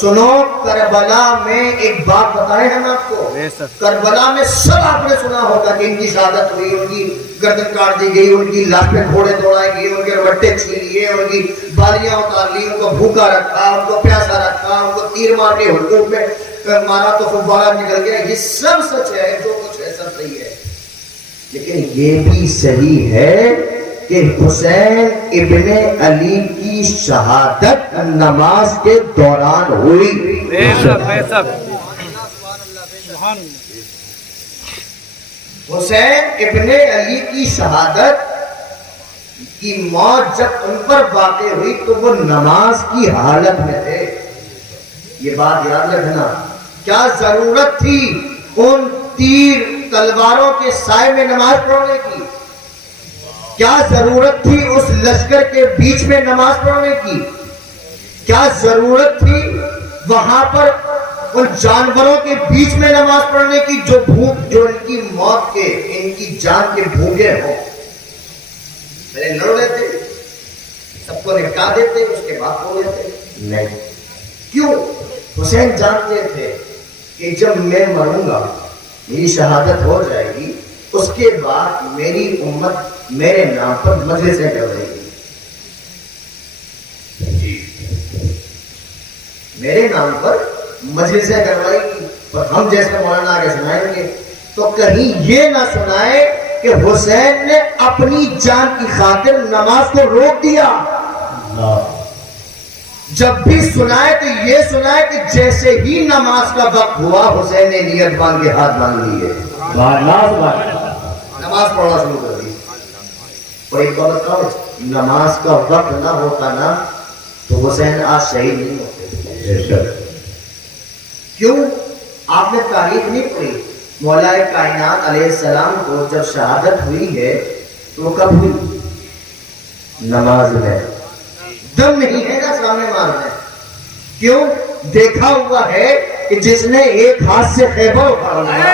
سنو کربلا میں ایک بات بتائے ہم آپ کو، کربلا میں سب آپ نے سنا ہوگا کہ ان کی شہادت ہوئی، ان کی گردن کاٹ دی گئی، ان کی لاش پہ گھوڑے دوڑائے گئے، ان کے ربٹے چھین لیے، ان کی بالیاں اتار لی، ان کو بھوکا رکھا، ان کو پیاسا رکھا، ان کو تیر مار کے حلقوم میں مارا تو فوارہ نکل گیا. یہ سب سچ ہے، جو کچھ ہے سب صحیح ہے. لیکن یہ بھی صحیح ہے کہ حسین ابن علی کی شہادت نماز کے دوران ہوئی. حسین ابن علی کی شہادت کی موت جب ان پر واقع ہوئی تو وہ نماز کی حالت میں تھے. یہ بات یاد رکھنا. کیا ضرورت تھی ان تیر تلواروں کے سائے میں نماز پڑھنے کی؟ کیا ضرورت تھی اس لشکر کے بیچ میں نماز پڑھنے کی؟ کیا ضرورت تھی وہاں پر ان جانوروں کے بیچ میں نماز پڑھنے کی جو ان کی موت کے، ان کی جان کے بھوکے ہوں؟ پہلے لڑ لیتے، سب کو نپٹا دیتے، اس کے بعد ہو لیتے. نہیں. کیوں؟ حسین جانتے تھے کہ جب میں مروں گا، میری شہادت ہو جائے گی، اس کے بعد میری امت میرے نام پر مجلسیں کروائے گی. میرے نام پر مجلسیں کروائے گی، اور ہم جیسے مولانا آگے سنائیں گے تو کہیں یہ نہ سنائے کہ حسین نے اپنی جان کی خاطر نماز کو روک دیا. جب بھی سنائے تو یہ سنائے کہ جیسے ہی نماز کا وقت ہوا حسین نے نیت باندھ کے ہاتھ باندھ لیے، نماز پڑھنا شروع کر دی. اور ایک بات بتاؤ، نماز کا وقت نہ ہوتا نا تو حسین آج شہید نہیں ہوتے. کیوں؟ آپ نے تاریخ نہیں پڑھی. مولا کائنات علیہ السلام کو جب شہادت ہوئی ہے تو وہ کب ہوئی؟ نماز میں. دم نہیں ہے نا سامنے مارنا ہے. کیوں؟ دیکھا ہوا ہے کہ جس نے ایک ہاتھ سے خیبر اٹھایا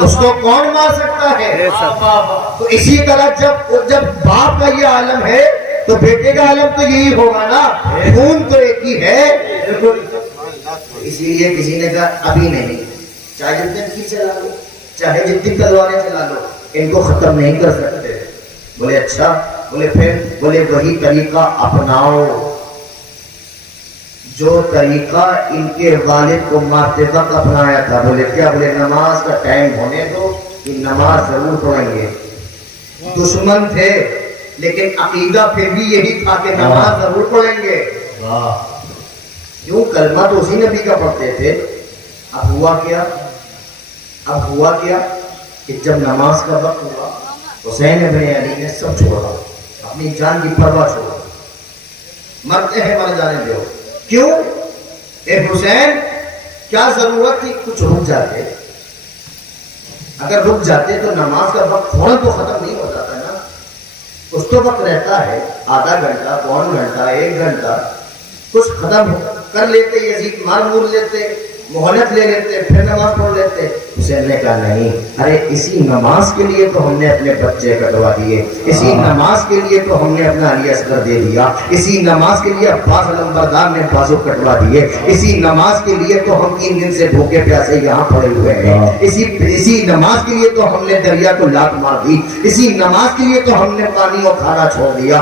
اس کو کون مار سکتا ہے؟ تو اسی طرح جب باپ کا یہ عالم ہے تو بیٹے کا عالم تو یہی ہوگا نا. خون تو ایک ہی ہے. اسی لیے کسی نے کہا ابھی نہیں، چاہے جتنے تیر چلا لو، چاہے جتنی تلواریں چلا لو، ان کو ختم نہیں کر سکتے. بولے اچھا. بولے پھر؟ بولے وہی طریقہ اپناؤ جو طریقہ ان کے والد کو مارتے وقت اپنایا تھا. بولے کیا؟ بولے نماز کا ٹائم ہونے دو، کہ نماز ضرور پڑھیں گے. دشمن تھے لیکن عقیدہ پھر بھی یہی تھا کہ نماز ضرور پڑھیں گے. کیوں؟ کلمہ تو اسی نبی کا پڑھتے تھے. اب ہوا کیا کہ جب نماز کا وقت ہوا حسین ابن علی نے سب چھوڑا، اپنی جان کی پرواہ چھوڑا. مرتے ہیں مر جانے دو. کیوں؟ اے حسین کیا ضرورت تھی کچھ رک جاتے؟ اگر رک جاتے تو نماز کا وقت فوراً تو ختم نہیں ہو جاتا نا. اس تو وقت رہتا ہے، آدھا گھنٹہ، پون گھنٹہ، 1 گھنٹہ. کچھ ختم کر لیتے، یزید مار مور لیتے، مہلت لے لیتے، پھر نماز پڑھ لیتے. حسین نے کہا نہیں، ارے اسی نماز کے لیے تو ہم نے اپنے بچے کٹوا دیے، اسی نماز کے لیے تو ہم نے اپنا علی اصغر دے دیا، اسی نماز کے لیے عباس علمبردار نے بازو کٹوا دیے، اسی نماز کے لیے تو ہم 3 دن سے بھوکے پیاسے یہاں پڑے ہوئے ہیں، اسی نماز کے لیے تو ہم نے دریا کو لات مار دی، اسی نماز کے لیے تو ہم نے پانی اور کھانا چھوڑ دیا.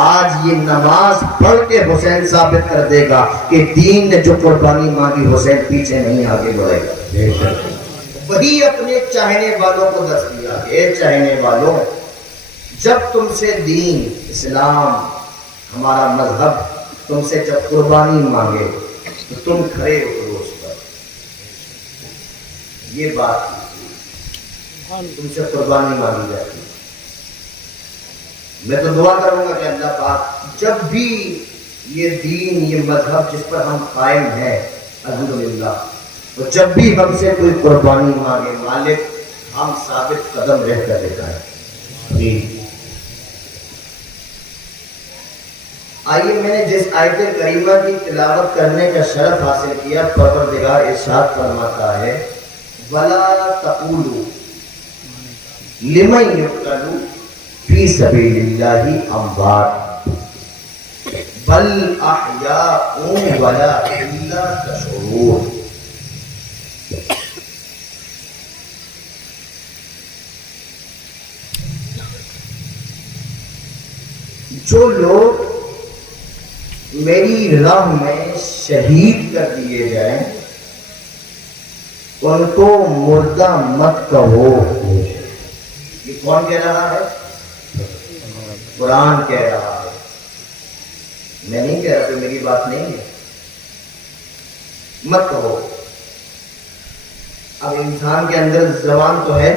آج یہ نماز پڑھ کے حسین ثابت کر دے گا کہ دین نے جو قربانی مانگی حسین پیچھے نہیں آگے بڑھے گا. وہی اپنے چاہنے والوں کو دس دیا، اے چاہنے والوں، جب تم سے دین اسلام ہمارا مذہب تم سے جب قربانی مانگے تو تم کھڑے اترو اس پر. یہ بات تم سے قربانی مانگی جاتی. میں تو دعا کروں گا کہ اللہ پاک جب بھی یہ دین، یہ مذہب جس پر ہم قائم ہیں الحمدللہ، تو جب بھی ہم سے کوئی قربانی مانگے مالک ہم ثابت قدم رہ کر دکھائیں. آئیے، میں نے جس آیت کریمہ کی تلاوت کرنے کا شرف حاصل کیا، پروردگار ارشاد فرماتا ہے وَلَا تَقُولُوا لِمَنْ يُقْتَلُ فِي سَبِيلِ اللَّهِ أَمْوَاتٌ بل احیاء ولکن لا تشعرون. جو لوگ میری راہ میں شہید کر دیے جائیں ان کو مردہ مت کہو. یہ کون کہہ رہا ہے؟ قرآن کہہ رہا ہے. میں نہیں کہہ رہا کہ میری بات نہیں ہے. مت کہو. اب انسان کے اندر زبان تو ہے,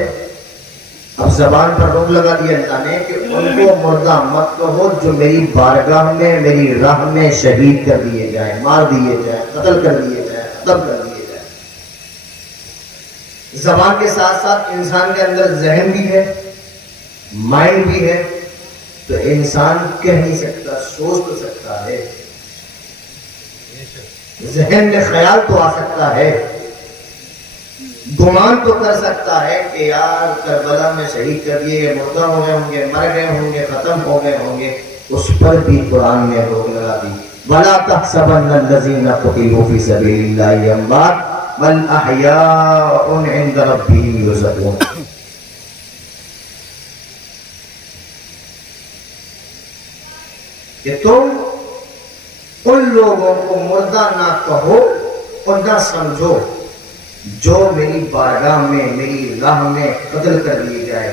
اب زبان پر روک لگا دیا اللہ نے کہ ان کو مردہ مت کہو جو میری بارگاہ میں میری راہ میں شہید کر دیے جائیں, مار دیے جائیں, قتل کر دیے جائیں, ختم کر دیے جائیں. زبان کے ساتھ ساتھ انسان کے اندر ذہن بھی ہے, مائنڈ بھی ہے, تو انسان کہہ نہیں سکتا, سوچ تو سکتا ہے, ذہن میں خیال تو آ سکتا ہے, گمان تو کر سکتا ہے کہ یار کربلا میں شہید کر دیے گئے, مردہ ہو گئے ہوں گے, مر گئے ہوں گے, ختم ہو گئے ہوں گے. اس پر بھی قرآن نے روک لگا دی. وَلَا تَحْسَبَنَّ الَّذِينَ قُتِلُوا فِي سَبِيلِ اللَّهِ أَمْوَاتٌ بَلْ أَحْيَاءٌ عِندَ رَبِّهِمْ يُرْزَقُونَ. کہ تم ان لوگوں کو مردہ نہ کہو اور نہ سمجھو جو میری بارگاہ میں میری راہ میں قتل کر دیے جائے,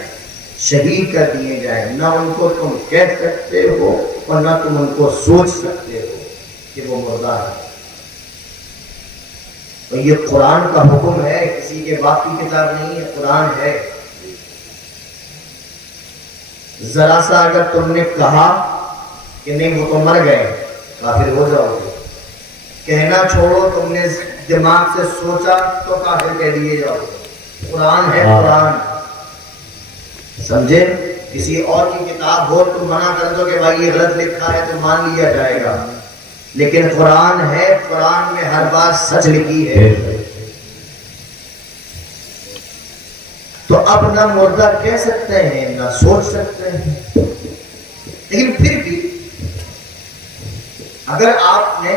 شہید کر دیے جائے. نہ ان کو تم کہہ سکتے ہو اور نہ تم ان کو سوچ سکتے ہو کہ وہ مردہ ہے. اور یہ قرآن کا حکم ہے, کسی کے باپ کی کتاب نہیں ہے, قرآن ہے. ذرا سا اگر تم نے کہا کہ نہیں وہ تو مر گئے, کافر ہو جاؤ گے. کہنا چھوڑو, تم نے دماغ سے سوچا تو کافر کہہ دیے جاؤ. قرآن ہے, قرآن سمجھے. کسی اور کی کتاب ہو تو منع کر دو کہ بھائی یہ غلط لکھا ہے تو مان لیا جائے گا, لیکن قرآن ہے, قرآن میں ہر بات سچ لکھی ہے. تو اب نہ مردہ کہہ سکتے ہیں نہ سوچ سکتے ہیں. لیکن پھر بھی اگر آپ نے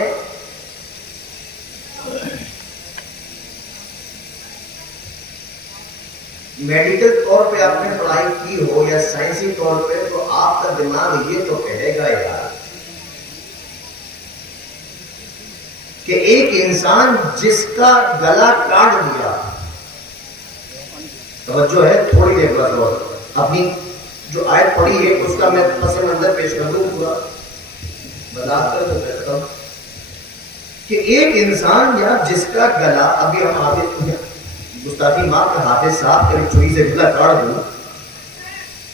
میڈیکل طور پہ آپ نے پڑھائی کی ہو یا سائنسی طور پہ, تو آپ کا دماغ یہ تو کہے گا یار کہ ایک انسان جس کا گلا کاٹ دیا, توجہ ہے تھوڑی دیر بعد اپنی جو آیت پڑھی ہے اس کا میں پس منظر پیش کر دوں پورا وضاحت کر دوں کہ ایک انسان یا جس کا گلا, ابھی ہم حافظ گستاخی ماں کا حافظ صاحب کبھی چوری سے گلا کاٹ دوں,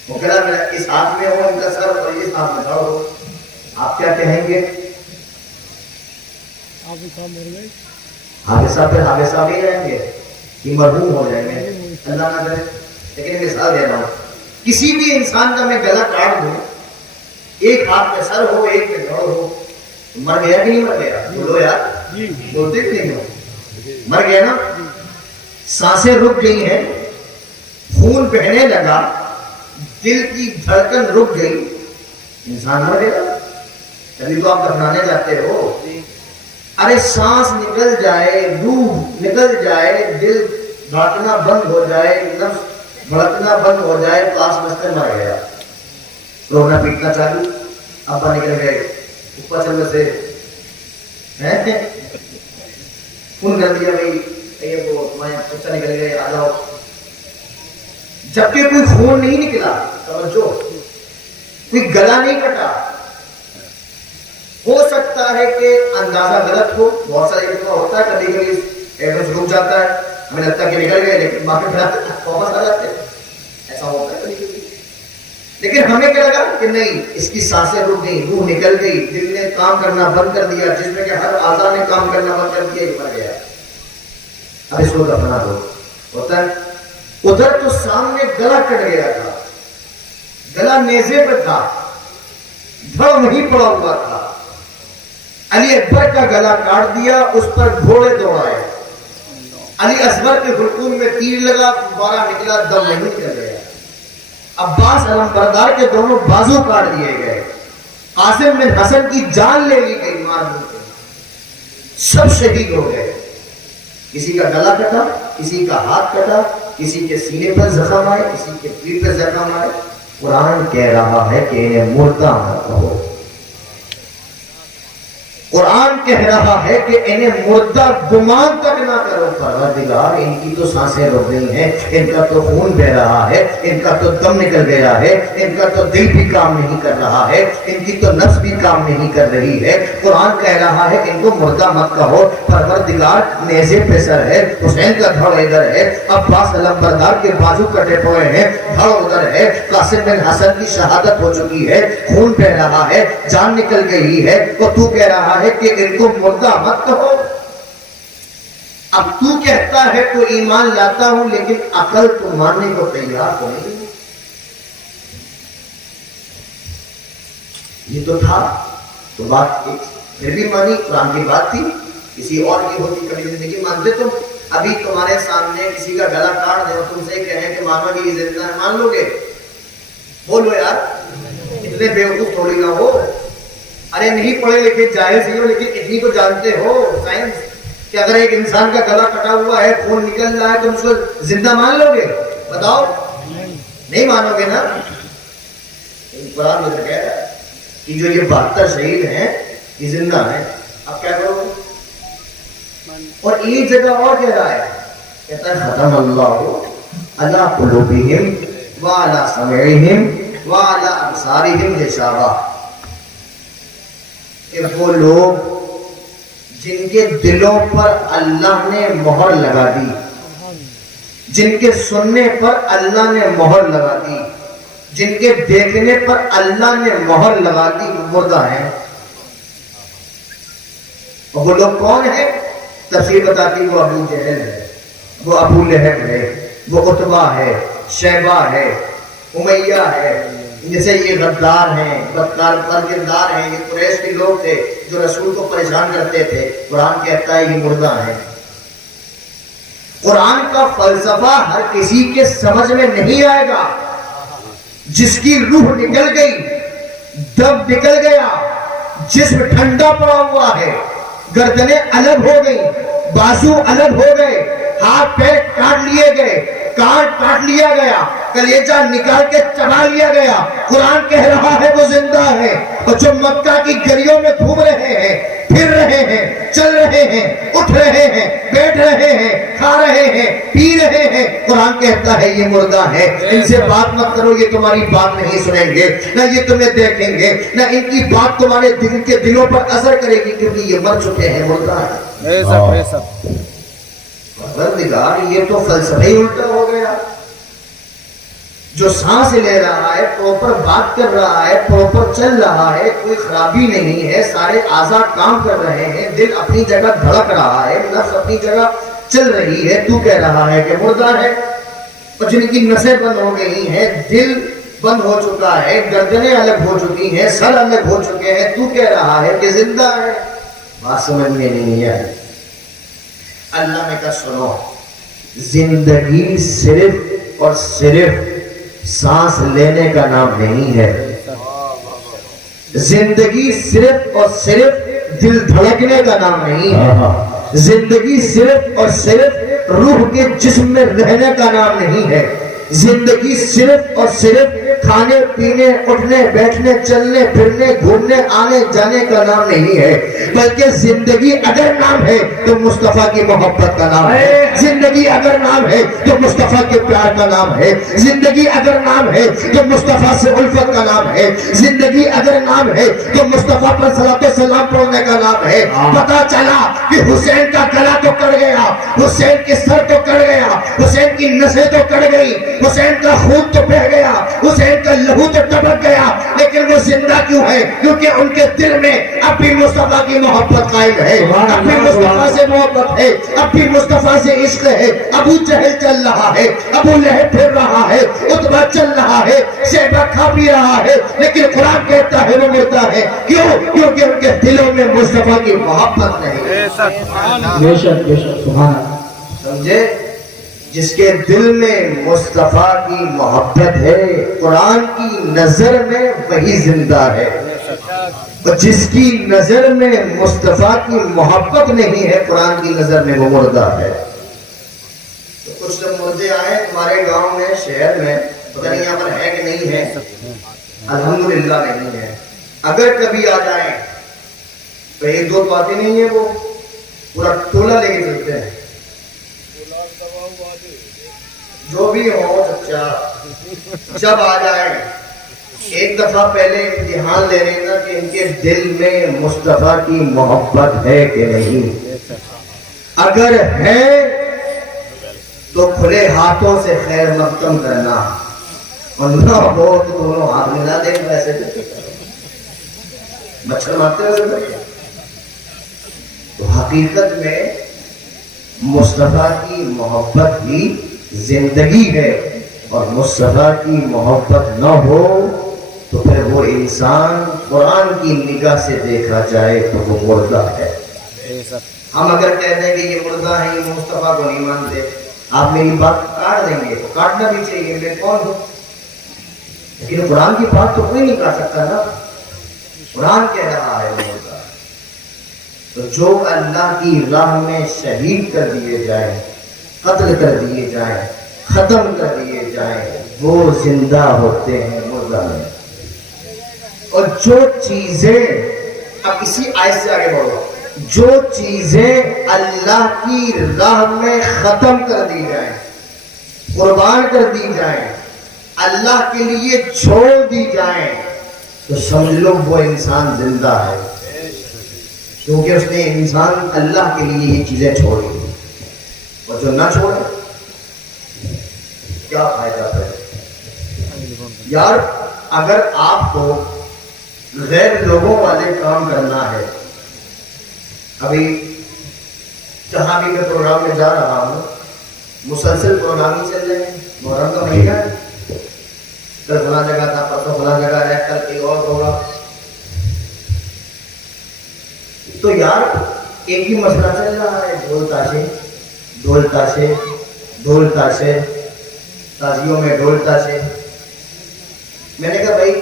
وہ کہنا میرا اس ہاتھ میں ہو, ان کا سر اور اس ہاتھ میں کاٹ ہو, آپ کیا کہیں گے؟ حافظ صاحب پھر حافظ صاحب ہی رہیں گے کہ مرحوم ہو جائیں گے, اللہ نہ کرے. لیکن مثال دے رہا ہوں, کسی بھی انسان کا میں گلا کاٹ دوں, ایک ہاتھ میں سر ہو ایک میں دھڑ ہو, مر گیا کہ نہیں مر گیا؟ بولو یار, بولتے کہ نہیں ہو؟ مر گیا نا. سانسیں رک گئی ہیں, خون بہنے لگا, دل کی دھڑکن رک گئی, انسان مر گیا. تبھی تو آپ دفنانے جاتے ہو. ارے سانس نکل جائے, روح نکل جائے, دل دھڑکنا بند ہو جائے, نفس بھڑکنا بند ہو جائے, پاس بستے مر گیا. رونا پیٹنا چالو, ابا نکل گئے اوپر چل سے فون کر دیا بھائی وہ تمہارے بچہ نکل گئے آ جاؤ, جبکہ کوئی خون نہیں نکلا. توجہ, کوئی گلا نہیں کٹا. ہو سکتا ہے کہ اندازہ غلط ہو, بہت سارے دفعہ ہوتا ہے, کبھی کبھی ایڈوانس رک جاتا ہے, ہمیں لگتا ہے کہ نکل گئے لیکن باقی واپس آ جاتے ہیں, ایسا ہوتا ہے کبھی کبھی. لیکن ہمیں کیا لگا کہ نہیں, اس کی سانسیں رک گئی, روح نکل گئی, دل نے کام کرنا بند کر دیا, جس میں کہ ہر اعضاء نے کام کرنا بند کر دیا, یہ مر گیا. اب اس کو دفنا دو. ہوتا ہے ادھر تو سامنے گلا کٹ گیا تھا, گلا نیزے پہ تھا, دھڑ وہیں پڑا ہوا تھا. علی اکبر کا گلا کاٹ دیا, اس پر گھوڑے دوڑائے. علی اصغر کے حلقوم میں تیر لگا, دوبارہ نکلا, دم نہیں نکل گیا. عباس علمبردار کے دونوں بازو کاٹ دیے گئے. قاسم بن حسن کی جان لے لی گئی مارنے کے، سب شہید ہو گئے، کسی کا گلا کٹا، کسی کا ہاتھ کٹا، کسی کے سینے پر زخم آئے، کسی کے پیٹ پر زخم آئے۔ قرآن کہہ رہا ہے کہ انہیں مردہ مت کہو، قرآن کہہ رہا ہے کہ انہیں مردہ گمان تک نہ کرو، پروردگار ان کی تو سانسیں رک گئی ہیں، ان کا تو خون بہ رہا ہے، ان کا تو دم نکل گیا ہے، ان کا تو دل بھی کام نہیں کر رہا ہے، ان کی تو نفس بھی کام نہیں کر رہی ہے۔ قرآن کہہ رہا ہے ان کو مردہ مت کہو، پروردگار نیزے پہ سر ہے، حسین کا دھڑ ادھر ہے، عباس علمبردار کے بازو کٹے ہوئے ہیں، دھڑ ادھر ہے، قاسم بن حسن کی شہادت ہو چکی ہے، خون بہ رہا ہے، جان نکل گئی ہے، اور تو کہہ رہا ہے کہ ان کو مردہ مت کہو۔ اب تو کہتا ہے تو ایمان لاتا ہوں، لیکن عقل تو ماننے کو تیار تو نہیں۔ یہ تو تھا تو بات ایک پھر بھی مانی، قرآن کی بات تھی، کسی اور کی ہوتی کبھی زندگی مانتے تم؟ ابھی تمہارے سامنے کسی کا گلا کاٹ دے اور تم سے کہیں کہ ماما جی زندہ ہے، مان لو گے؟ بولو یار، اتنے بیوقوف تھوڑی نہ ہو۔ ارے نہیں پڑھے لکھے جاہل ہی ہو، لیکن اتنی تو جانتے ہو سائنس کہ اگر ایک انسان کا گلا کٹا ہوا ہے، خون نکل رہا ہے، تم اس کو زندہ مان لو گے؟ بتاؤ، نہیں مانو گے نا؟ قرآن میں تو کہہ رہا ہے کہ جو یہ 72 شہید ہیں یہ زندہ ہیں، اب کیا کرو گے؟ اور ایک جگہ اور کہہ رہا ہے، کہتا ہے ختم اللہ علی قلوبہم وعلی سمعہم وعلی ابصارہم غشاوہ، کہ وہ لوگ جن کے دلوں پر اللہ نے مہر لگا دی، جن کے سننے پر اللہ نے مہر لگا دی، جن کے دیکھنے پر اللہ نے مہر لگا دی، وہ مردہ ہیں۔ اور وہ لوگ کون ہیں؟ تفسیر بتاتی وہ ابو جہل ہے، وہ ابو لہب ہے، وہ عتبہ ہے، شیبہ ہے، امیہ ہے، جیسے یہ غدار ہیں، بدکار کردار ہیں، یہ قریش کے لوگ تھے جو رسول کو پریشان کرتے تھے۔ قرآن کہتا ہے یہ مردہ ہیں۔ قرآن کا فلسفہ ہر کسی کے سمجھ میں نہیں آئے گا۔ جس کی روح نکل گئی، دم نکل گیا، جسم ٹھنڈا پڑا ہوا ہے، گردنیں الگ ہو گئی، بازو الگ ہو گئے، ہاتھ پیر کاٹ لیے گئے، کان کاٹ لیا گیا، کلیجہ نکال کے چبا لیا گیا، قرآن کہہ رہا ہے وہ زندہ ہے۔ اور جو مکہ کی گلیوں میں گھوم رہے ہیں، پھر رہے ہیں، چل رہے ہیں، اٹھ رہے ہیں، بیٹھ رہے ہیں، کھا رہے ہیں، پی رہے ہیں، قرآن کہتا ہے یہ مردہ ہے۔ ان سے بات مت کرو، یہ تمہاری بات نہیں سنیں گے، نہ یہ تمہیں دیکھیں گے، نہ ان کی بات تمہارے دل کے دلوں پر اثر کرے گی، کیونکہ یہ مر چکے ہیں، مردہ ہے۔ پروردگار یہ تو فلسفہ ہی الٹا ہو گیا۔ جو سانس لے رہا ہے، پراپر بات کر رہا ہے، پراپر چل رہا ہے، کوئی خرابی نہیں ہے، سارے اعضاء کام کر رہے ہیں، دل اپنی جگہ دھڑک رہا ہے، نفس اپنی جگہ چل رہی ہے، تو کہہ رہا ہے کہ مردہ ہے۔ اور جن کی نسیں بند ہو گئی ہیں، دل بند ہو چکا ہے، گردنیں الگ ہو چکی ہیں، سر الگ ہو چکے ہیں، تو کہہ رہا ہے کہ زندہ ہے۔ بات سمجھ میں نہیں ہے۔ اللہ نے کہا سنو، زندگی صرف اور صرف سانس لینے کا نام نہیں ہے، زندگی صرف اور صرف دل دھڑکنے کا نام نہیں ہے، زندگی صرف اور صرف روح کے جسم میں رہنے کا نام نہیں ہے، زندگی صرف اور صرف کھانے پینے اٹھنے بیٹھنے چلنے پھرنے گھومنے آنے جانے کا نام نہیں ہے، بلکہ زندگی اگر نام ہے تو مصطفیٰ کی محبت کا نام ہے، زندگی اگر نام ہے تو مصطفیٰ کے پیار کا نام ہے، زندگی اگر نام ہے تو مصطفیٰ سے الفت کا نام ہے، زندگی اگر نام ہے تو مصطفیٰ پر صلاۃ و سلام پڑھنے کا نام ہے۔ پتا چلا کہ حسین کا گلا تو کٹ گیا، حسین کے سر تو کٹ گیا، حسین کی نسیں تو کٹ گئی، حسین کا خون تو بہہ گیا، حسین کا لہو تو ٹپک گیا، لیکن وہ زندہ کیوں ہے؟ کیونکہ ان کے دل میں اب بھی مصطفیٰ کی محبت قائم ہے، اب بھی مصطفیٰ سے محبت ہے، اب بھی مصطفیٰ سے عشق ہے۔ ابو جہل چل رہا ہے، ابو لہب پھر رہا ہے، عتبہ چل رہا ہے، شیبہ کھا پی رہا ہے، لیکن قرآن کہتا ہے وہ مردہ ہے۔ کیوں؟ کیونکہ ان کے دلوں میں مصطفیٰ کی محبت نہیں۔ بے شک بے شک سبحان اللہ، سمجھے؟ جس کے دل میں مصطفیٰ کی محبت ہے، قرآن کی نظر میں وہی زندہ ہے۔ اور جس کی نظر میں مصطفیٰ کی محبت نہیں ہے قرآن کی نظر میں وہ مردہ ہے. تو کچھ لوگ مردے آئے تمہارے گاؤں میں شہر میں, پتہ نہیں یہاں پر ہے کہ نہیں ہے, الحمدللہ نہیں ہے. اگر کبھی آ جائیں تو ایک دو تو آتے نہیں ہیں, وہ پورا ٹولہ لے کے چلتے ہیں. جو بھی ہو چچا, جب آ جائیں ایک دفعہ پہلے امتحان لے لینا کہ ان کے دل میں مصطفیٰ کی محبت ہے کہ نہیں. اگر ہے تو کھلے ہاتھوں سے خیر مقدم کرنا, اور نہ ہو تو دونوں ہاتھ ملا دیں. ویسے مچھر مارتے ہوئے تو حقیقت میں مصطفیٰ کی محبت ہی زندگی ہے, اور مصطفیٰ کی محبت نہ ہو تو پھر وہ انسان قرآن کی نگاہ سے دیکھا جائے تو وہ مردہ ہے. ہم اگر کہہ دیں کہ یہ مردہ ہے, یہ مصطفیٰ کو نہیں مانتے, آپ میری بات کاٹ دیں گے تو کاٹنا بھی چاہیے, میں کون ہوں. لیکن قرآن کی بات تو کوئی نہیں کاٹ سکتا نا, قرآن کہہ رہا ہے مردہ. تو جو اللہ کی راہ میں شہید کر دیے جائیں, قتل کر دیے جائیں, ختم کر دیے جائیں, وہ زندہ ہوتے ہیں, مردہ نہیں. اور جو چیزیں, اب اسی آیت سے آگے بڑھو, جو چیزیں اللہ کی راہ میں ختم کر دی جائیں, قربان کر دی جائیں, اللہ کے لیے چھوڑ دی جائیں, تو سمجھ لو وہ انسان زندہ ہے, کیونکہ اس نے انسان اللہ کے لیے یہ چیزیں چھوڑی. اور جو نہ چھوڑے کیا فائدہ ہے یار. اگر آپ کو غیر لوگوں والے کام کرنا ہے, ابھی جہاں بھی میں پروگرام میں جا رہا ہوں, مسلسل پروگرام ہی چل رہے ہیں, محرم کا مہینہ ہے, کل فلاں جگہ تھا, پرسوں فلاں جگہ رہ کر کے اور ہوگا. تو یار ایک ہی مسئلہ چل رہا ہے, ڈھول تاشے, ڈھول تاشے, ڈھول تاشے, تازیوں میں ڈھول تاشے. میں نے کہا بھائی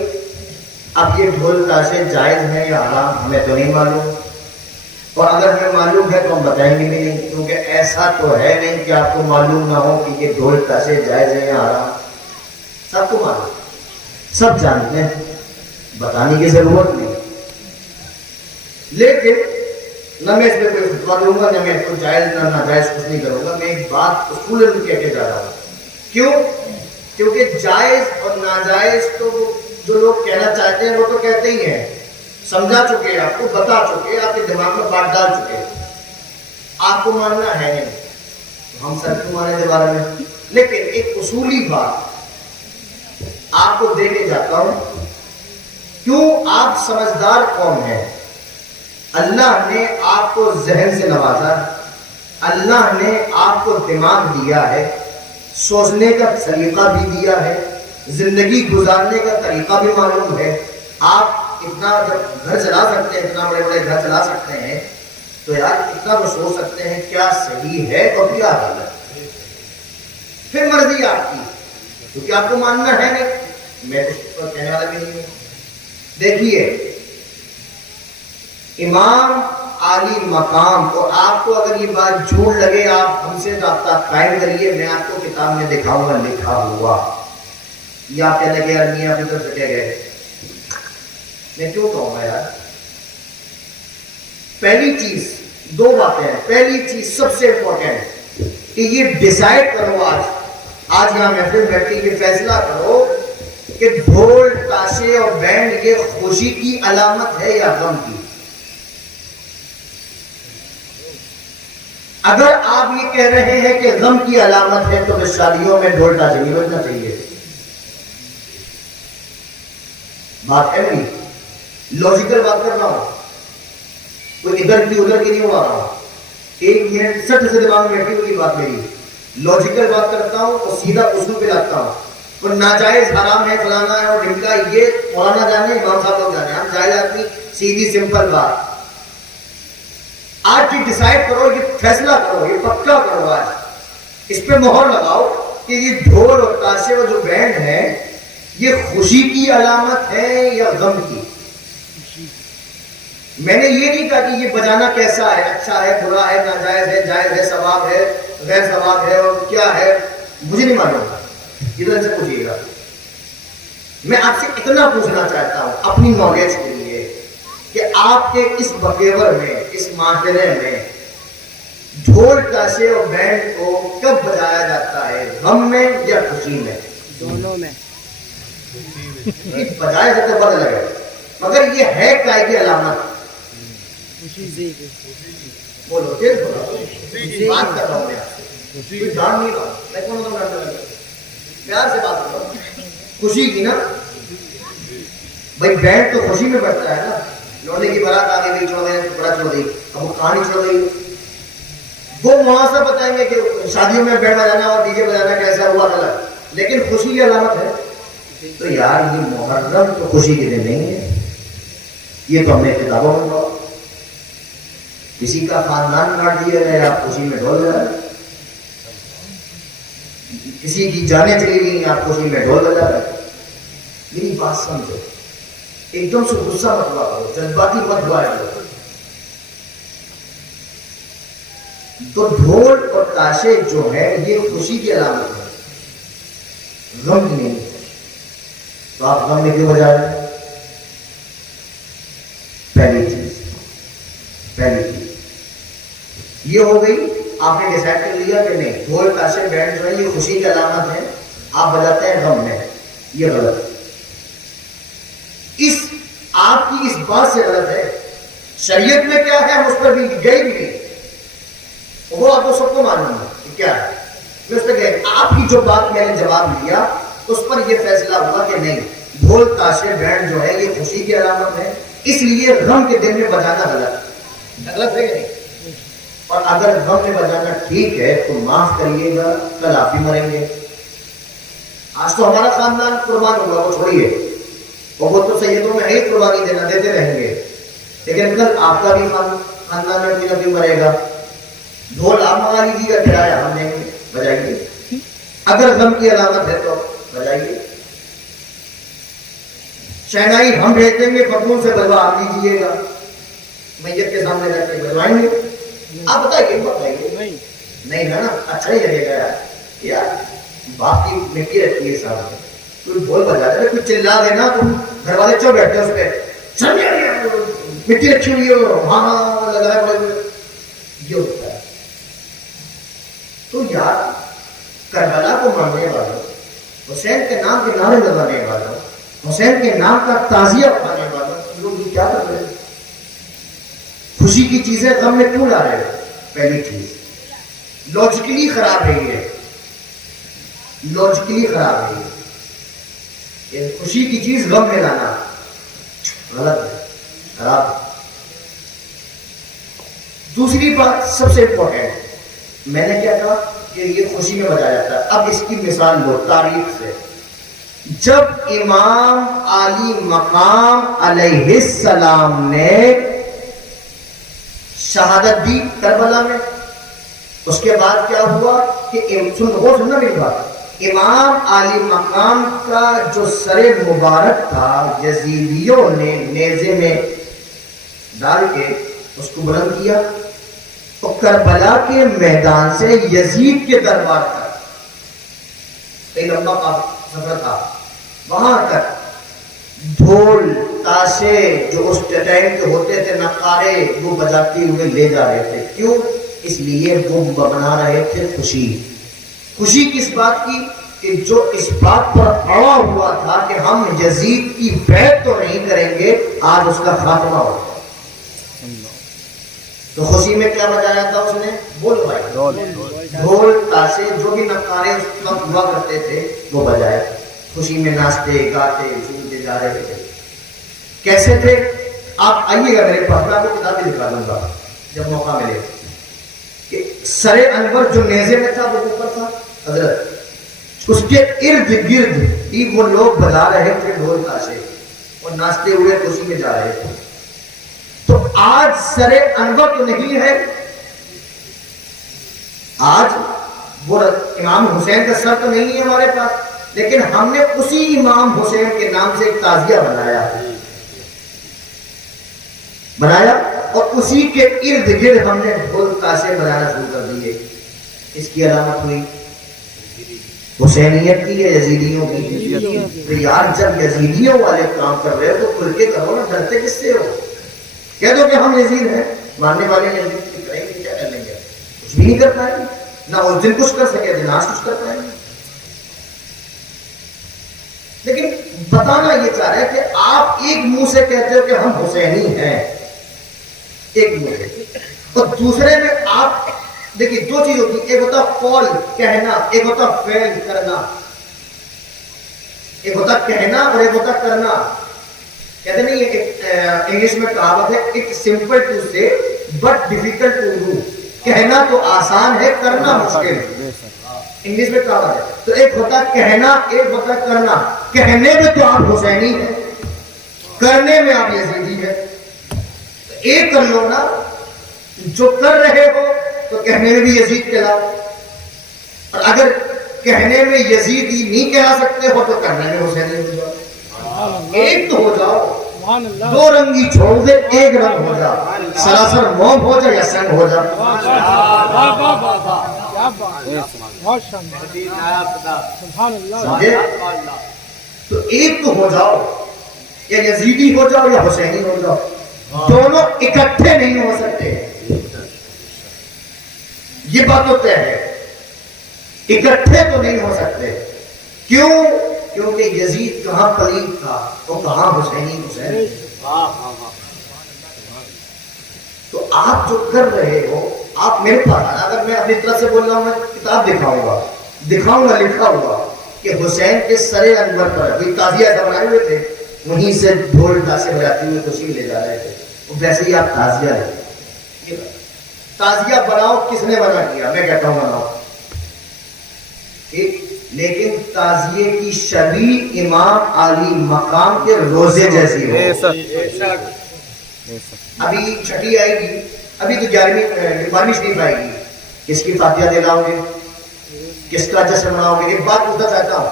اب یہ ڈھول تاشے جائز ہیں یا حرام ہمیں تو نہیں معلوم, اور اگر ہمیں معلوم ہے تو ہم بتائیں گے بھی نہیں, کیونکہ ایسا تو ہے نہیں کہ آپ کو معلوم نہ ہو کہ یہ ڈھول تاشے جائز ہیں یا حرام. سب کو معلوم, سب جانتے ہیں, بتانے کی ضرورت نہیں. لیکن نہ میں اس میں کوئی فتویٰ دوں گا, نہ میں اس کو جائز نہ ناجائز کچھ نہیں کروں گا. میں ایک بات اصولاً کہہ کے جا رہا ہوں. کیوں؟ کیونکہ جائز اور ناجائز تو جو لوگ کہنا چاہتے ہیں وہ تو کہتے ہی ہیں, سمجھا چکے, آپ کو بتا چکے, آپ کے دماغ میں بات ڈال چکے. آپ کو ماننا ہے نہیں, ہم سب کو مانے کے بارے میں. لیکن ایک اصولی بات آپ کو دے کے جاتا ہوں, کیوں آپ سمجھدار قوم ہیں. اللہ نے آپ کو ذہن سے نوازا, اللہ نے آپ کو دماغ دیا ہے, سوچنے کا طریقہ بھی دیا ہے, زندگی گزارنے کا طریقہ بھی معلوم ہے. آپ اتنا جب گھر چلا سکتے ہیں, اتنا بڑے بڑے گھر چلا سکتے ہیں, تو یار اتنا تو سوچ سکتے ہیں کیا صحیح ہے اور کیا غلط. پھر مرضی آپ کی, کیونکہ آپ کو ماننا ہے نہیں, میں کچھ کہنے والا بھی نہیں ہوں. دیکھیے امام عالی مقام, اور آپ کو اگر یہ بات جھوٹ لگے آپ ہم سے رابطہ قائم کریے, میں آپ کو کتاب میں دکھاؤں گا لکھا ہوا. یہ آپ کہنے کہ یار میاں اپنی طرف سے کہہ گئے, میں کیوں کہوں گا یار. پہلی چیز, دو باتیں ہیں. پہلی چیز سب سے امپورٹنٹ کہ یہ ڈیسائیڈ کرو, آج یہاں محفل بیٹھ کے یہ فیصلہ کرو کہ ڈھول تاشے اور بینڈ یہ خوشی کی علامت ہے یا غم کی. اگر آپ یہ کہہ رہے ہیں کہ غم کی علامت ہے تو پھر شادیوں میں ڈھول تاشے نہیں بجنا چاہیے. بات ہے نہیں, لاجیکل بات کر رہا ہوں, کوئی ادھر کی ادھر کی نہیں ہوا رہا ہوں. 1 منٹ سٹ سے دماغ میں بیٹھی ہوئی بات میری, لاجیکل بات کرتا ہوں اور سیدھا اصول پہ لاتا ہوں. اور ناجائز حرام ہے فلانا ہے اور ڈھمکا, یہ مولانا جانے, امام صاحب لوگ جانے, ہم جائز آدمی سیدھی سمپل بات. آج یہ ڈیسائیڈ کرو, یہ فیصلہ کرو, یہ پکا کرو, آج اس پہ مہر لگاؤ کہ یہ ڈھول اور تاشے اور جو بینڈ ہے یہ خوشی کی علامت ہے یا غم کی. میں نے یہ نہیں کہا کہ یہ بجانا کیسا ہے، اچھا ہے، برا ہے، ناجائز ہے، جائز ہے، ثواب ہے، غیر ثواب ہے، اور کیا ہے مجھے نہیں معلوم، ادھر سے پوچھیے گا۔ میں آپ سے اتنا پوچھنا چاہتا ہوں اپنی نالج کے لیے کہ آپ کے اس بکیور میں، اس معاشرے میں ڈھول تاشے اور بینڈ کو کب بجایا جاتا ہے، غم میں یا خوشی میں؟ دونوں میں۔ بجائے سے تو بدل لگے، مگر یہ ہے کائے کی علامت؟ بولو تیز بولو، بات کر رہا ہوں میں آپ سے، کوئی جان نہیں رہا، میں کون تو ڈرنے لگا، پیار سے بات کر رہا ہوں، خوشی کی نا بھائی، بینڈ تو خوشی میں بجتا ہے نا، لوٹے کی بارات آ گئی، چھوڑ گئے، بڑا چھوڑ گئی، اب وہ کہانی چھوڑ گئی، وہ وہاں سے بتائیں گے کہ شادیوں میں بینڈ بجانا اور ڈی جے بجانا کیسا ہوا غلط، لیکن خوشی کی علامت ہے۔ تو یار یہ محرم تو خوشی کے دن نہیں ہے، یہ تو ہم نے کتابوں میں پڑھا، کسی کا خاندان کاٹ دیا گیا، آپ خوشی میں ڈھول بجا رہے، کسی کی جانیں چلی گئی، آپ خوشی میں ڈھول بجا رہے۔ میری بات سمجھو، ایک دم سے غصہ مت ہوا کرو، جذباتی مت ہوا کرو۔ تو ڈھول اور تاشے جو ہے یہ خوشی کی علامت ہے، غم کی نہیں ہے۔ تو آپ غم میں کیوں بجا رہے ہیں؟ پہلی چیز یہ ہو گئی، آپ نے ڈیسائیڈ کر لیا کہ نہیں، ڈھول تاشے بینڈ جو ہے یہ خوشی کی علامت ہے، آپ بجاتے ہیں غم میں، یہ غلط ہے۔ آپ کی اس بات سے غلط ہے، شریعت میں کیا ہے ہم اس پر بھی گئے بھی نہیں، وہ آپ کو سب کو معلوم ہے کہ کیا ہے، میں اس پہ گئے، آپ کی جو بات میں نے جواب لیا اس پر یہ فیصلہ ہوا کہ نہیں، ڈھول تاشے بینڈ جو ہے یہ خوشی کی علامت ہے، اس لیے غم کے دن میں بجانا غلط ہے کہ نہیں؟ اور اگر غم میں بجانا ٹھیک ہے تو معاف کریے گا، کل آپ بھی مریں گے۔ آج تو ہمارا خاندان قربان ہوگا، وہ چھوڑیے، وہ تو سیدوں میں ہی قربانی دیتے رہیں گے، لیکن کل آپ کا بھی خاندان میں کوئی نہ کوئی مرے گا، ڈھول آپ منگا لیجیے گا، کرایہ ہم دیں گے، بجائیے، اگر غم کی علامت ہے تو بجائیے، شہنائی ہم بھیج دیں گے، پتلون سے بجوا آپ لیجیے گا، میت کے سامنے رکھ کے بجوائیں گے، آپ بتائیے نہیں ہے نا، اچھا ہی لگے گا یار، باپ کی مٹی رکھی ہے سامنے، کوئی ڈھول بجا دے، کوئی چلا دے نا، تم گھر والے چو بیٹھتے اس پہ مٹی رکھی ہوئی ہو، ہاں لگا ہے، یہ ہوتا ہے۔ تو یار کربلا کو ماننے والوں، حسین کے نام کے نعرے لگانے والوں، حسین کے نام کا تعزیہ اٹھانے والوں، لوگ یہ کیا کر رہے ہیں؟ خوشی کی چیزیں غم میں کیوں لا رہے ہیں؟ پہلی چیز لاجیکلی خراب ہے، یہ لاجیکلی خراب ہے، یہ خوشی کی چیز غم میں لانا غلط ہے، خراب ہے۔ دوسری بات سب سے امپورٹنٹ، میں نے کیا کہا کہ یہ خوشی میں بجایا جاتا ہے، اب اس کی مثال لو تاریخ سے۔ جب امام علی مقام علیہ السلام نے شہادت دی کربلا میں، اس کے بعد کیا ہوا کہ سننا میری بات، امام علی مقام کا جو سر مبارک تھا یزیدیوں نے نیزے میں ڈال کے اس کو بلند کیا، تو کربلا کے میدان سے یزید کے دربار تک ایک لمبا سفر تھا، وہاں تک ڈھول تاشے جو اس ٹائم کے ہوتے تھے نقارے، وہ بجاتے ہوئے لے جا رہے تھے، کیوں؟ اس لیے وہ بنا رہے تھے خوشی کس بات کی؟ کہ جو اس بات پر اڑا ہوا تھا کہ ہم یزید کی بیعت تو نہیں کریں گے، آج اس کا خاتمہ ہو۔ تو خوشی میں کیا بجایا تھا اس نے؟ بول بھائی، ڈھول تاشے جو بھی نقارے اس وقت ہوا کرتے تھے وہ بجائے، خوشی میں ناچتے گاتے جھومتے جا رہے تھے۔ کیسے تھے؟ آپ آئیے گا میرے پاس، میں آپ کو کتاب بھی دکھا دوں گا جب موقع ملے، کہ سر انور جو نیزے میں تھا وہ اوپر تھا حضرت، اس کے ارد گرد ہی وہ لوگ بجا رہے تھے ڈھول تاشے اور ناچتے ہوئے خوشی میں جا رہے تھے۔ تو آج سر انور تو نہیں ہے، آج وہ امام حسین کا سر تو نہیں ہے ہمارے پاس، لیکن ہم نے اسی امام حسین کے نام سے ایک تعزیہ بنایا، بنایا اور اسی کے ارد گرد ہم نے ڈھول تاشے بنانا شروع کر دیے. اس کی علامت ہوئی حسینیت کی یا یزیدیوں کی؟ تو یار جب یزیدیوں والے کام کر رہے ہو تو کھل کے کرو نا, ڈرتے کس سے ہو؟ کہہ دو کہ ہم یزید ہیں, ماننے والے یزید کی کریں گے, کیا کر لیں گے؟ کچھ بھی نہیں کر پائیں گے, نہ اس دن کچھ کر سکے نہ آج کچھ کر پائیں گے. لیکن بتانا یہ چاہ رہے ہیں کہ آپ ایک منہ سے کہتے ہو کہ ہم حسینی ہیں, ایک منہ سے, اور دوسرے میں آپ دیکھیے دو چیز ہوتی ہے, ایک ہوتا قول کہنا, ایک ہوتا فعل کرنا. ایک ہوتا کہنا اور ایک ہوتا کرنا. کہتے نہیں انگلش میں کہاوت ہے, اٹس سمپل ٹو سے بٹ ڈیفیکلٹ ٹو ڈو. کہنا تو آسان ہے, کرنا مشکل ہے. انگلش میں کہاوت ہے. تو ایک ہوتا کہنا, ایک ہوتا کرنا. کہنے میں تو آپ حسینی ہیں, کرنے میں آپ یزیدی ہیں. ایک کر لو نا, جو کر رہے ہو تو کہنے میں بھی یزید کہلاؤ, اور اگر کہنے میں یزیدی نہیں کہلا سکتے ہو تو کرنے میں حسینی ہو جاؤ. ایک تو ہو جاؤ, دو رنگی چھوڑ دے, ایک رنگ ہو جا, سراسر موم ہو جا یا سنگ ہو جا. تو ایک تو ہو جاؤ, یا یزیدی ہو جاؤ یا حسینی ہو جاؤ, دونوں اکٹھے نہیں ہو سکتے. یہ بات تو طے ہے, اکٹھے تو نہیں ہو سکتے. کیوں؟ کیونکہ یزید کہاں پلید تھا اور کہاں حسینی حسین. تو آپ جو کر رہے ہو, آپ میرے پاس آنا, اگر میں اپنی طرف سے بول رہا ہوں, میں کتاب دکھاؤں گا لکھا ہوا کہ حسین کے سر انور پر کوئی تعزیہ ایسا بنائے ہوئے تھے, وہیں سے ڈھول تاشے بجاتے ہوئے خوشی لے جا رہے تھے. ویسے ہی آپ تعزیہ لیں, تعزیہ بناؤ, کس نے منع کیا؟ میں کہتا ہوں بناؤ, ٹھیک, لیکن تعزیے کی شبیہ امام علی مقام کے روزے جیسی ہو. ابھی چھٹی آئے گی, ابھی تو 12ویں شریف آئے گی, کس کی فاتحہ دلاؤ گے, کس کا جشن مناؤ گے؟ ایک بات پوچھنا چاہتا ہوں,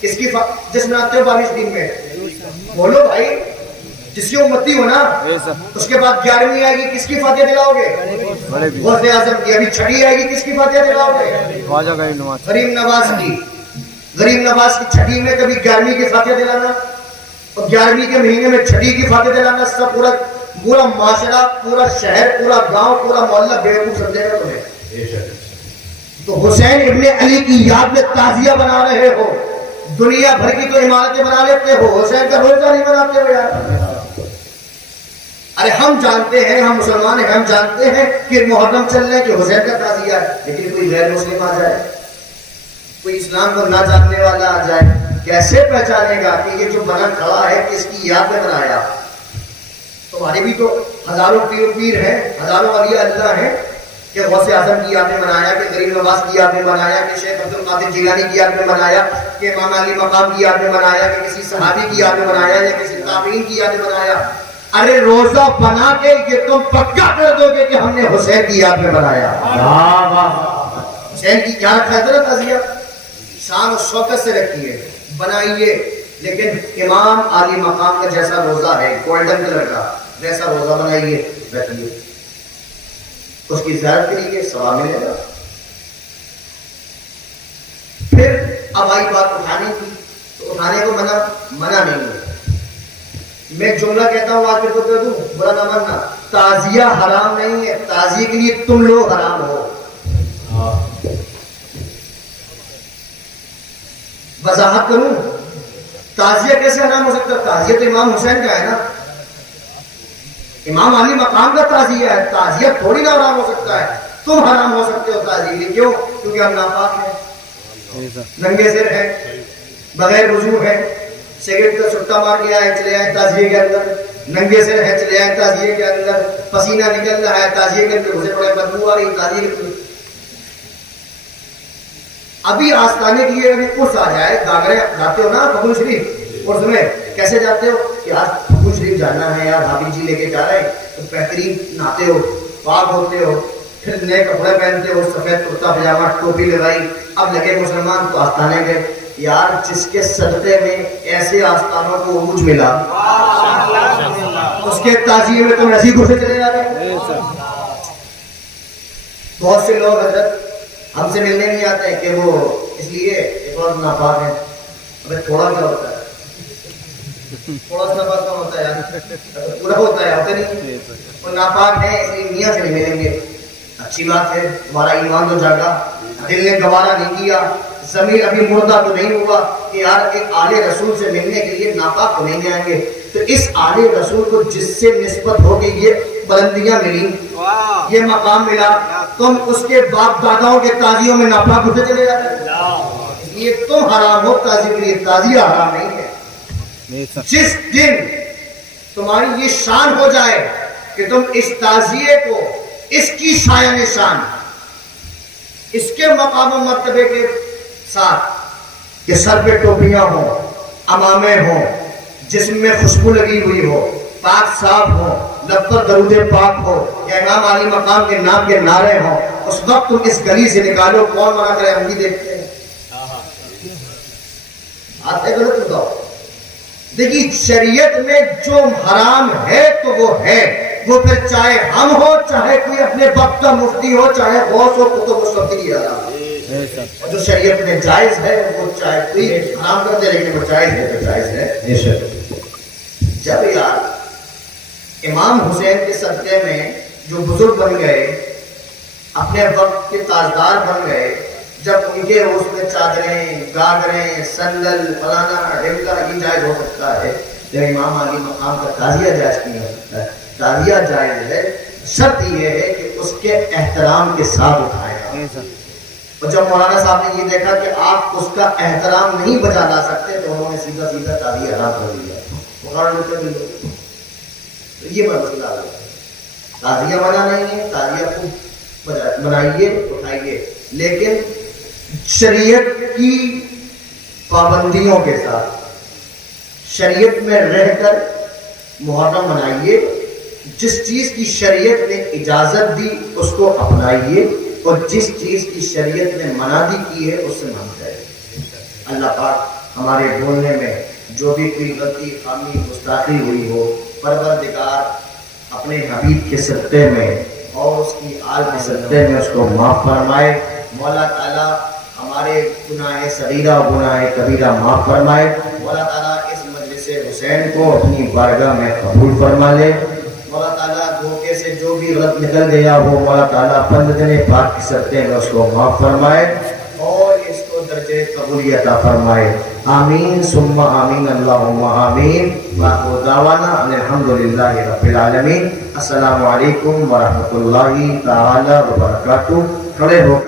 کس کی جشن مناتے ہو 12ویں شریف میں؟ بولو بھائی, جس کی امتی ہو نا. اس کے بعد 11ویں آئے گی, کس کی فاتحہ دلاؤ گے؟ غوث اعظم کی. ابھی چھٹی آئے گی, کس کی فاتحہ دلاؤ گے؟ غریب نواز کی. غریب نواز کی چھٹی میں کبھی 11ویں کی فاتحہ دلانا, اور 11ویں کے مہینے میں چھٹی کی فاتحہ دلانا, سب پورا معاشرہ, پورا شہر, پورا گاؤں, پورا محلہ بیوقوف سمجھے گا تمہیں. تو حسین ابن علی کی یاد میں تعزیہ بنا رہے ہو, دنیا بھر کی تو عمارتیں بنا لیتے ہو, حسین کا روزہ نہیں بناتے ہو یار. ارے ہم جانتے ہیں, ہم مسلمان ہیں, ہم جانتے ہیں کہ محرم چل رہے ہیں کہ حسین کا تعزیہ ہے, لیکن کوئی غیر مسلم آ جائے, کوئی اسلام کو نہ جاننے والا آ جائے, کیسے پہچانے گا کہ یہ جو بنا کھڑا ہے کس کی یاد میں بنایا؟ تمہارے بھی تو ہزاروں پیر ہیں, ہزاروں اولیاء اللہ ہیں, کہ غوث اعظم کی یاد میں بنایا, کہ غریب نواز کی یاد میں بنایا, کہ شیخ عبد القادر جیلانی کی یاد میں بنایا, کہ امام علی مقام کی یاد میں بنایا, کہ کسی صحابی کی یاد میں بنایا, یا کسی تابعین کی یاد میں بنایا. ارے روزہ بنا کے یہ تم پکا کر دو گے کہ ہم نے حسین کی یاد میں بنایا. حسین کی یاد خیدر تعزیہ شان و شوکت سے رکھیے, بنائیے, لیکن امام علی مقام کا جیسا روزہ ہے گولڈن کلر کا, ویسا روزہ بنائیے, رکھیے, اس کی زیارت کریے, ثواب ملے گا. پھر اب آئی بات اٹھانے کی, تو اٹھانے کو منع نہیں ہے. میں جملہ کہتا ہوں, آج کو کہہ دوں, برا نہ ماننا, تعزیہ حرام نہیں ہے, تعزیہ کے لیے تم لوگ حرام ہو. وضاحت کروں, تعزیہ کیسے حرام ہو سکتا ہے؟ تعزیہ تو امام حسین کا ہے نا, امام علی مقام کا تعزیہ ہے, تعزیہ تھوڑی نہ حرام ہو سکتا ہے. تم حرام ہو سکتے ہو تعزیہ, کیوں؟ کیونکہ ہم ناپاک ہیں, ننگے سر ہیں, بغیر وضو ہے, سگریٹ کا سٹا مار کے آئے, چلے آئے تعزیے کے اندر, ننگے سر ہے, چلے آئے تعزیے کے اندر, پسینہ نکل رہا ہے تعزیے کے اندر, اسے پڑے بدبو آ رہی تعزیے کے اندر. ابھی آستانے کے لیے ابھی عرس آ جائے, گاگرے جاتے ہو نا پھگو شریف, عرس میں کیسے جاتے ہو کہ آج پھگو شریف جانا ہے یار, بھابھی جی لے کے جا رہے ہیں, تو بہترین نہاتے ہو, پاک ہوتے ہو, پھر نئے کپڑے پہنتے ہو, سفید کرتا پجامہ, ٹوپی لگائی, اب لگے مسلمان, تو آستانے گئے. یار جس کے صدقے میں ایسے آستانوں کو عروج ملا, اس کے تعزیے میں تم ایسی گھسے چلے جا رہے ہیں. بہت سے لوگ حضرت ہم سے ملنے نہیں آتے ہیں کہ وہ اس لیے ایک اور ناپاک ہے. ابھی تھوڑا کیا ہوتا ہے, تھوڑا سا ناپاک کم ہوتا ہے یار, پورا ہوتا ہے, ہوتا نہیں. وہ ناپاک ہے اس لیے میاں سے نہیں ملیں گے. اچھی بات ہے, تمہارا ایمان تو جاگا, دل نے گوارا نہیں کیا, ضمیر ابھی مردہ تو نہیں ہوا کہ یار ایک آل رسول سے ملنے کے لیے ناپاک تو نہیں جائیں گے. تو اس آل رسول کو جس سے نسبت ہوگی, یہ بلندیاں ملی, یہ مقام ملا, تم اس کے باپ داداؤں کے تازیوں میں ناپاک ہوتے چلے جاتے ہیں. یہ تم حرام ہو, تازی کے لیے تازیہ حرام نہیں ہے. جس دن تمہاری یہ شان ہو جائے کہ تم اس تازیے کو, اس کی شایان شان, اس کے مقام و مرتبے کے ساتھ کہ سر پہ ٹوپیاں ہوں, امامے ہوں, جسم میں خوشبو لگی ہوئی ہو, پاک صاف ہو, لب پر درود پاک ہو, یا امام علی مقام کے نام کے نعرے ہوں, اس وقت تم اس گلی سے نکالو, کون منع کرے؟ ہم بھی دیکھتے ہیں. آتے غلط بتاؤ. دیکھیے شریعت میں جو حرام ہے تو وہ ہے, وہ پھر چاہے ہم ہو, چاہے کوئی اپنے وقت کا مفتی ہو, چاہے غوث ہو, کتب و صدیقی حرام ہے. اور جو شریعت میں جائز ہے وہ چاہے کوئی حرام کر دے, لیکن وہ جائز ہے تو جائز ہے. جب یار امام حسین کے صدقے میں جو بزرگ بن گئے, اپنے وقت کے تاجدار بن گئے, جب ان کے اس میں چادریں, گاگریں, سندل, فلانا ڈھمکا, یہ جائز ہو سکتا ہے. جب امام علی مقام کا تعزیہ جائز نہیں ہو سکتا ہے. تعزیہ جائز ہے, شرط یہ ہے کہ اس کے احترام کے ساتھ اٹھائے گا. اور جب مولانا صاحب نے یہ دیکھا کہ آپ اس کا احترام نہیں بچا لا سکتے, تو انہوں نے سیدھا سیدھا تعزیہ حرام کر دیا. تو یہ مسئلہ ہے. تعزیہ منع نہیں ہے, تعزیہ خوب بنائیے, اٹھائیے, لیکن شریعت کی پابندیوں کے ساتھ, شریعت میں رہ کر محرم منائیے. جس چیز کی شریعت نے اجازت دی اس کو اپنائیے, اور جس چیز کی شریعت نے منادی کی ہے اس سے من جائے. اللہ پاک ہمارے بولنے میں جو بھی کوئی غلطی, خامی, گستاخی ہوئی ہو, پروردگار اپنے حبیب کے صدقے میں اور اس کی آل کے صدقے میں اس کو معاف فرمائے. مولا تعالیٰ ہمارے گناہ صغیرہ و گناہ کبیرہ معاف فرمائے. مولا تعالیٰ اس مجلس حسین کو اپنی بارگاہ میں قبول فرما لے. مولا تعالیٰ دھوکے سے جو بھی غلط نکل گیا ہو, مولا تعالیٰ بندگان پاک کی صدقے میں اس کو معاف فرمائے اور اس کو درجے قبولیت عطا فرمائے. آمین ثم آمین, اللہم آمین. وآخر دعوانا ان الحمدللہ رب العالمین. السلام علیکم ورحمۃ اللہ تعالی وبرکاتہ. کھڑے ہو